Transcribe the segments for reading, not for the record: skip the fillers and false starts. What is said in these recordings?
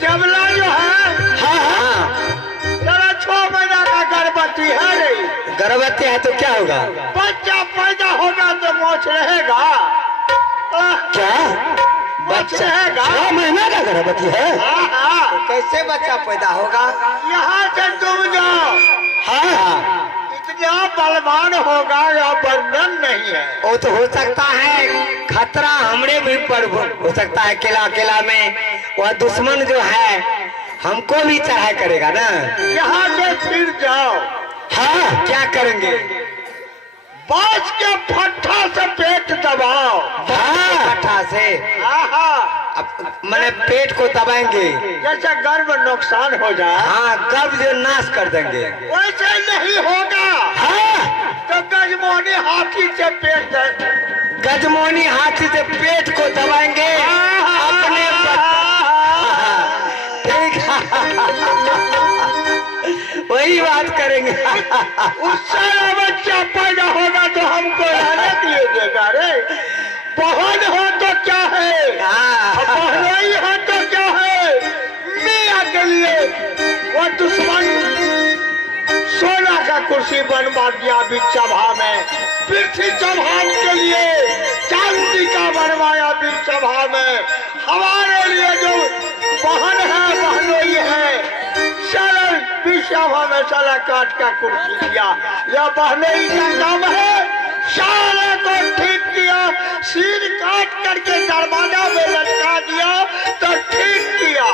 जबला जो है, हाँ हाँ, जरा 6 महीना का गर्भवती है नहीं, गर्भवती है तो क्या होगा? बच्चा पैदा होगा तो मोच रहेगा। क्या बच्चा रहेगा? 6 महीना का गर्भवती है? हाँ, कैसे बच्चा पैदा होगा? यहाँ से तुम जाओ, हाँ, इतना बलवान होगा या वर्णन नहीं है। वो तो हो सकता है खतरा हमरे भी पर हो सकता है। किला किला में वह दुश्मन जो है हमको भी चढ़ाई करेगा ना। यहाँ से फिर जाओ, हाँ, क्या करेंगे? बांस के फट्टा से पेट दबाओ। हाँ, पट्टा से मैंने पेट को दबाएंगे, जैसे गर्भ नुकसान हो जाए। हाँ, गर्भ जो नाश कर देंगे। वैसे नहीं होगा हाँ, तो गजमोनी हाथी से पेट गजमोनी हाथी से पेट को दबाएंगे अपने ठीक वही बात करेंगे। उससे बच्चा पैदा होगा तो हमको रहने दिए देगा रे। बहन हो तो क्या है, बहनोई हो तो क्या है, मियाँ के लिए वो दुश्मन सोना का कुर्सी बनवा दिया बीच सभा में, पृथ्वी चौहान के लिए चांदी का बनवाया बीच सभा में। हमारे लिए जो बहन है, बहनोई है, सरल विश्व में साला काट का कुर्सी दिया। यह बहनोई का काम है, सारे को ठीक किया, सिर काट करके दरवाजा में लटका दिया तो ठीक किया,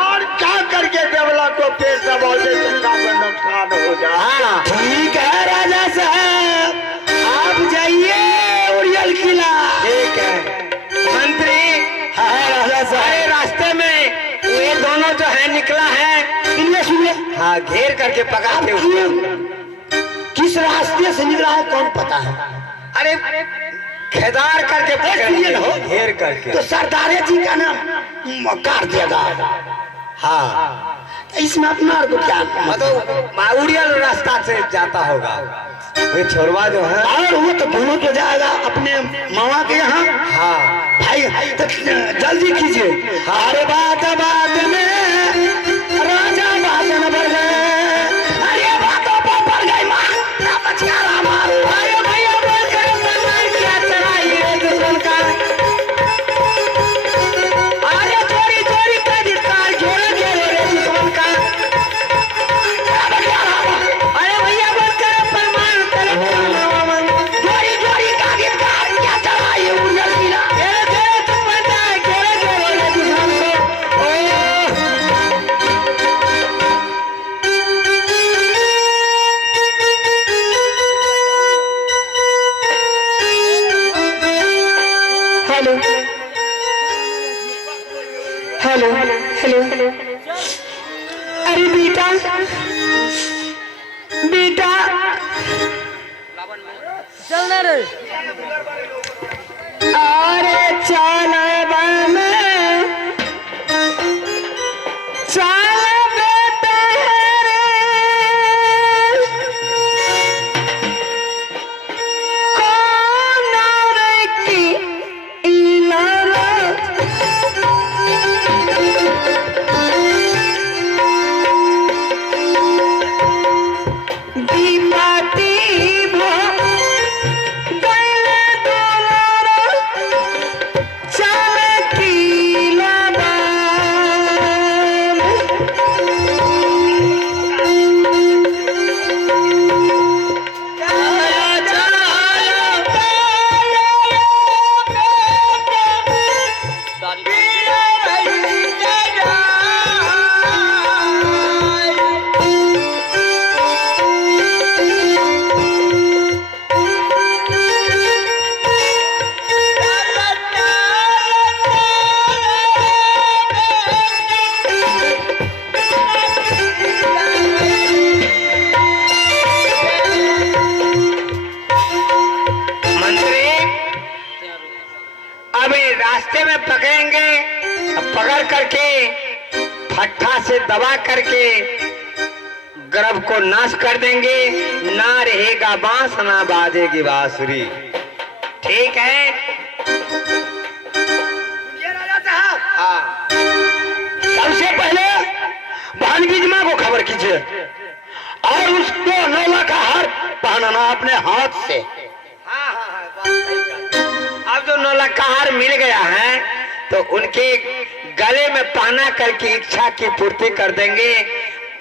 और क्या करके देवला को पेट दबाने से काम में नुकसान हो जाए। हाँ, ठीक है राजा साहब, आप जाइए उड़ियल किला। ठीक है मंत्री। हाँ राजा साहब, अरे रास्ते में ये दोनों जो है निकला है, इनमें सुनिए। हाँ, घेर करके पका दे उसको। किस रास्ते से निकला है कौन पता है? अरे खेदार करके पकड़िए हो, घेर करके। तो सरदारे जी का नाम काट देगा। हाँ, इसमें अपना को क्या मतलब माउरियल रास्ता से जाता होगा वे छोरवा जो है। और वो तो दोनों तो जाएगा अपने मामा के यहाँ। हाँ भाई, तो जल्दी कीजिए। अरे बात बात में राजा बात न बढ़ गए। अरे बातों पर बढ़ गई माँ, क्या बचिया हमारे। अरे भैया बोल कर क्या चलाइए दुश्मन का। अरे चोरी चोरी का जितार घेरे घेरे रे दुश्मन का। अरे भैया बोल कर फरमान करे चोरी चोरी का जितार क्या चलाइए उड़ियल किला। घेरे घेरे तुम बनता है, घेरे घेरे रे दुश्मन को। हेलो हेलो हेलो, अरे बेटा बेटा, चलना रे। अरे चल बन चल बेटा रे, कौन रे की इलारा। दीपाती भो गैले दुलारा, चल किला बाल। रास्ते में पकड़ेंगे, पकड़ करके फट्टा से दबा करके गर्भ को नाश कर देंगे। ना रहेगा बांस, ना बाजेगी बांसुरी। ठीक है? ये राजा साहब, हाँ, हाथ से। हाँ हाँ हाँ बात सही कहा। अब जो नौलखा मिल गया है तो उनके गले में पहना करके इच्छा की पूर्ति कर देंगे।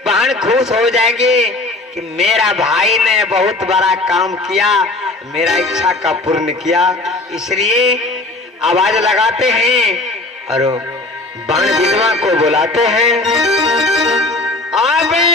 बहन खुश हो जाएंगे कि मेरा भाई ने बहुत बड़ा काम किया, मेरा इच्छा का पूर्ण किया। इसलिए आवाज लगाते हैं और बाण विधवा को बुलाते हैं। आवे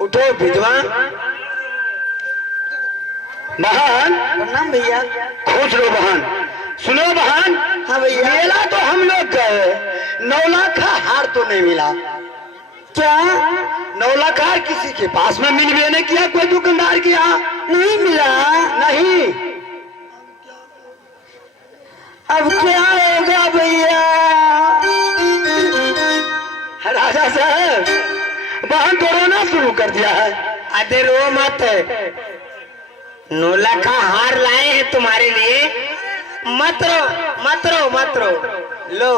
उठो विधवा। बहन प्रणाम भैया। खुश रहो बहन। सुनो बहन, हाँ भैया। मेला तो हम लोग गए, 9 लाख का हार तो नहीं मिला। क्या 9 लाख हार किसी के पास में मिल भी नहीं किया, कोई दुकानदार के यहाँ नहीं मिला? नहीं। अब क्या होगा भैया? राजा साहब, बहन तो रोना शुरू कर दिया है। अरे रो मत, 9 लाख का हार लाए हैं तुम्हारे लिए। मत रो मत रो मत रो। लो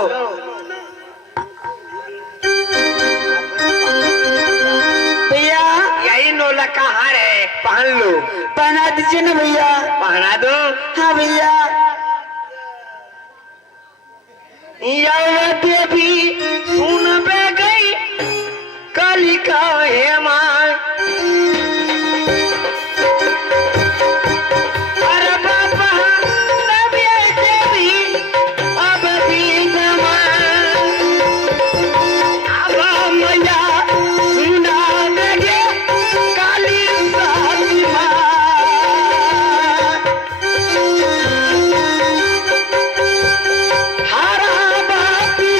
भैया यही 9 लाख का हार है, पहन लो। पहना दीजिए ना भैया। पहना दो। हाँ भैया। देवी सुन बे गई कालिका हेमा, अरे बाबा देवी अब भी जमा, अब मैया सुना देगे काली फातिमा। हरा बापी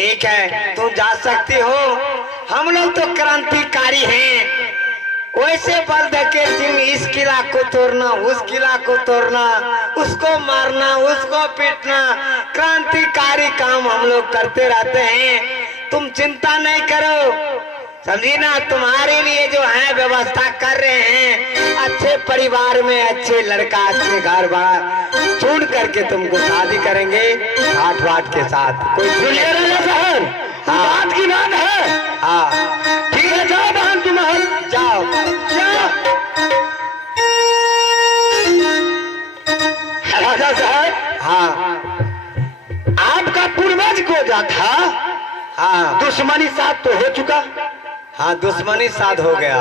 ठीक है, तुम जा सकती हो। हम लोग तो क्रांतिकारी हैं। वैसे बल धकेल सिंह इस किला को तोड़ना, उस किला को तोड़ना, उसको मारना, उसको पीटना, क्रांतिकारी काम हम लोग करते रहते हैं। तुम चिंता नहीं करो, समझी ना। तुम्हारे लिए जो है व्यवस्था कर रहे हैं, अच्छे परिवार में अच्छे लड़का, अच्छे घर बार चुन करके तुमको शादी करेंगे घाट वाट के साथ। कोई सुनिए राजा साहब, बात की बात है। हाँ ठीक है, जाओ बहन की महल जाओ। राजा साहब, हाँ आपका पूर्वज गोजा था, हाँ दुश्मनी साथ तो हो चुका। हाँ, दुश्मनी साध हो गया,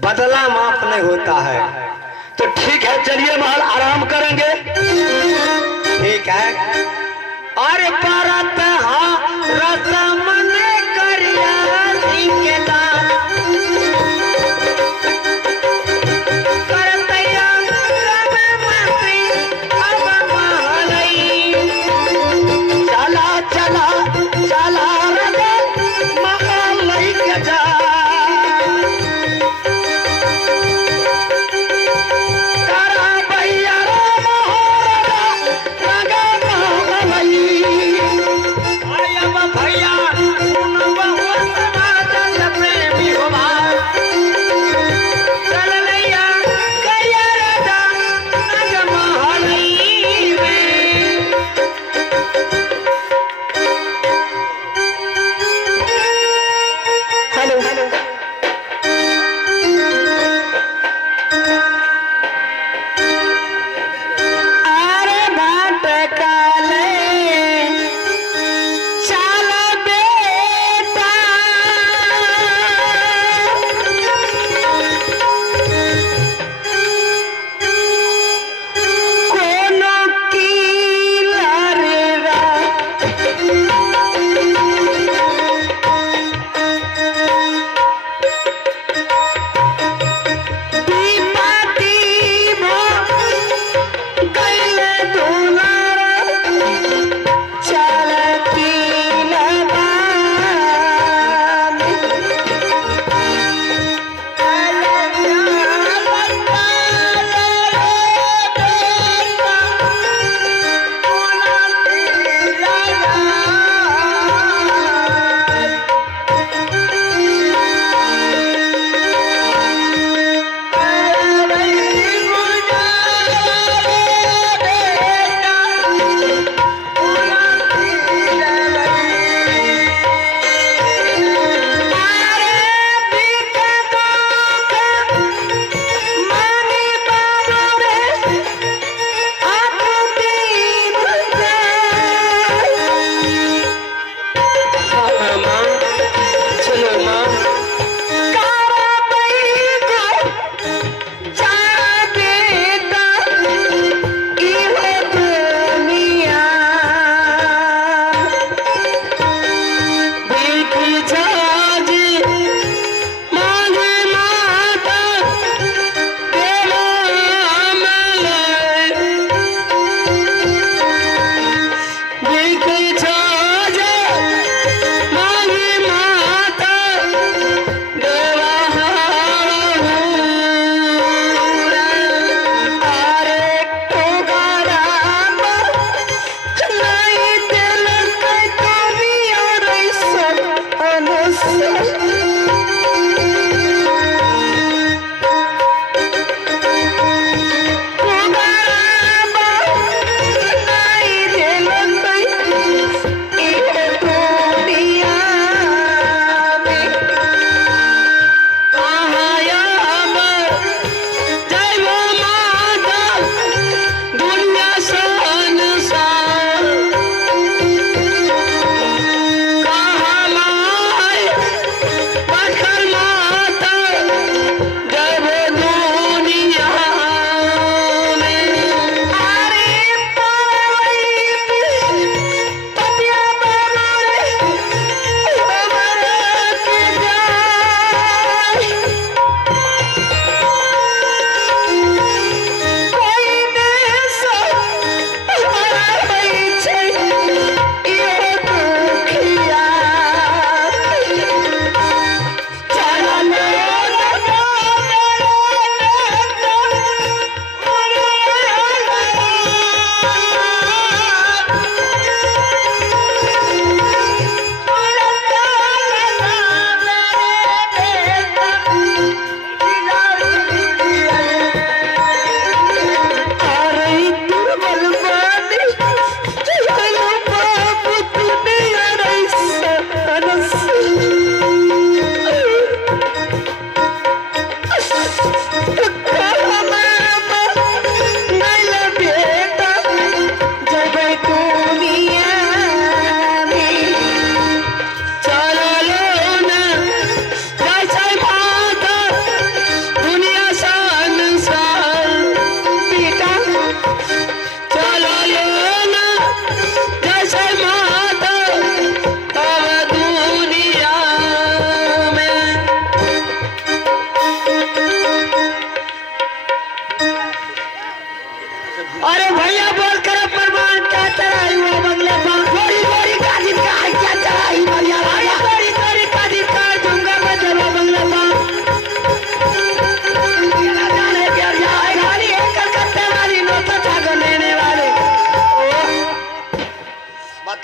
बदला माफ नहीं होता है। तो ठीक है, चलिए महल आराम करेंगे। ठीक है। अरे परत हाँ रसम ने करिया सिंह के दान, करतैया रब मंत्री अब महलई। चला चला चला रे महल लेके जा, करा भैया रे मोहरा रंगा महलई।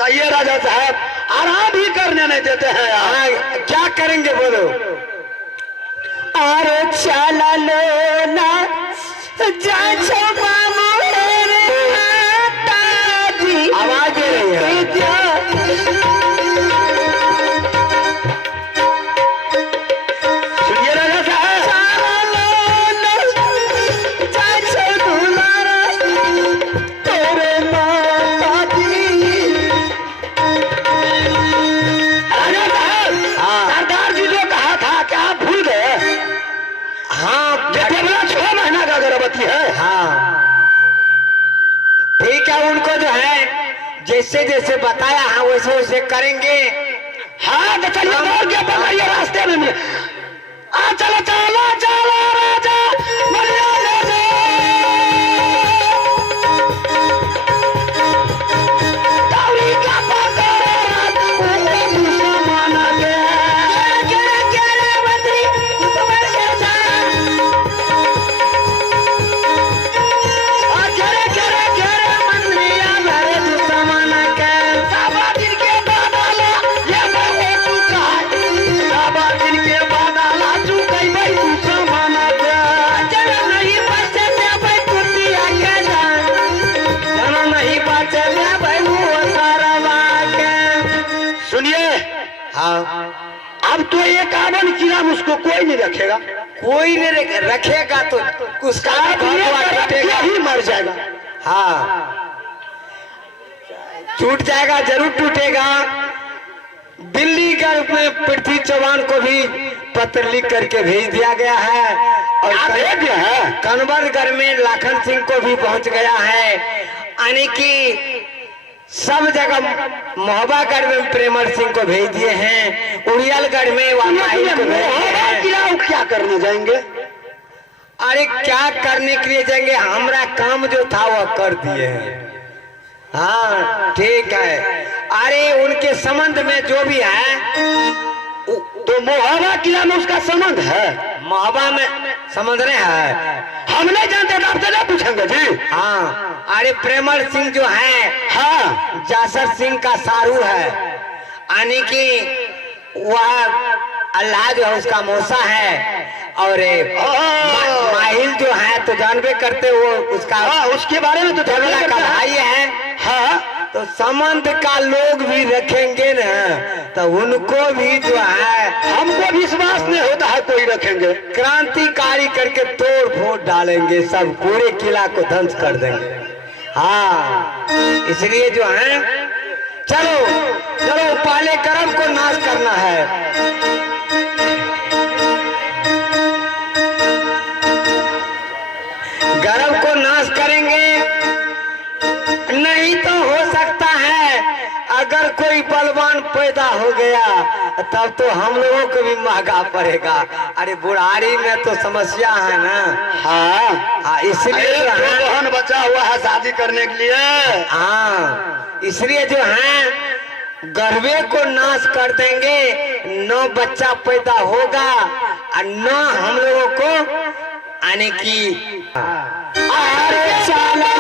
बताइए राजा साहब, आराम ही करने नहीं देते हैं यार। क्या करेंगे बोलो? अरे चला लो ना जा छो मामू रे ताजी आवाज दे रही है। सुनिए राजा साहब, चला लो ना जा छो दुलारा तेरे माताजी। राजा साहब, सरदार जी जो कहा था क्या आप भूल गए? हाँ जटेबला 6 महीना का गर्भवती है। हाँ ठीक है, उनको जो है जैसे जैसे बताया हाँ वैसे वैसे करेंगे। हाँ तो चलिए दौड़ के पकड़िए, रास्ते में मिले। चलो चलो चलो राजा बढ़िया ले दौड़ी का अब तो एक आवन कीड़ा उसको कोई नहीं रखेगा, कोई नहीं रखेगा तो उसका ही मर जाएगा। हाँ टूट जाएगा, जरूर टूटेगा। दिल्ली गर्भ में पृथ्वी चौहान को भी पत्र लिख करके भेज दिया गया है और भेज दिया है। कन्वरगढ़ में लाखन सिंह को भी पहुंच गया है। यानी कि सब जगह महोबागढ़ में प्रेमर सिंह को भेज दिए हैं, उड़ियलगढ़ में वामाहिल को भेज दिए हैं। क्या करने जाएंगे? अरे क्या करने के लिए जाएंगे, हमारा काम जो था वह कर दिए हैं। हाँ ठीक है। अरे उनके संबंध में जो भी है तो मोहबा किला में उसका संबंध है। महोबा में संबंध नहीं है, हम नहीं जानते, आपसे नहीं पूछेंगे जी। हाँ अरे प्रेमर सिंह जो है हाँ जासर सिंह का सारू है, यानी कि वह अल्लाह जो है उसका मौसा है। और माहिल जो है तो जानबे करते वो उसका उसके बारे में तो देवला का भाई है। हाँ तो संबंध का लोग भी रखेंगे ना तो उनको भी जो है, हमको विश्वास नहीं होता है कोई रखेंगे। क्रांतिकारी करके तोड़ फोड़ डालेंगे, सब पूरे किला को ध्वंस कर देंगे। हाँ इसलिए जो है चलो चलो पहले कर्म को नाश करना है। गर्भ को नाश करेंगे, नहीं तो हो सकता है अगर कोई बलवान पैदा हो गया तब तो हम लोगों को भी महंगा पड़ेगा। अरे बुढ़ारी में तो समस्या है ना। हाँ इसलिए बहन बचा हुआ है शादी करने के लिए। हाँ इसलिए जो है गर्भे को नाश कर देंगे, न बच्चा पैदा होगा और न हम लोगों को आने की। अरे चलो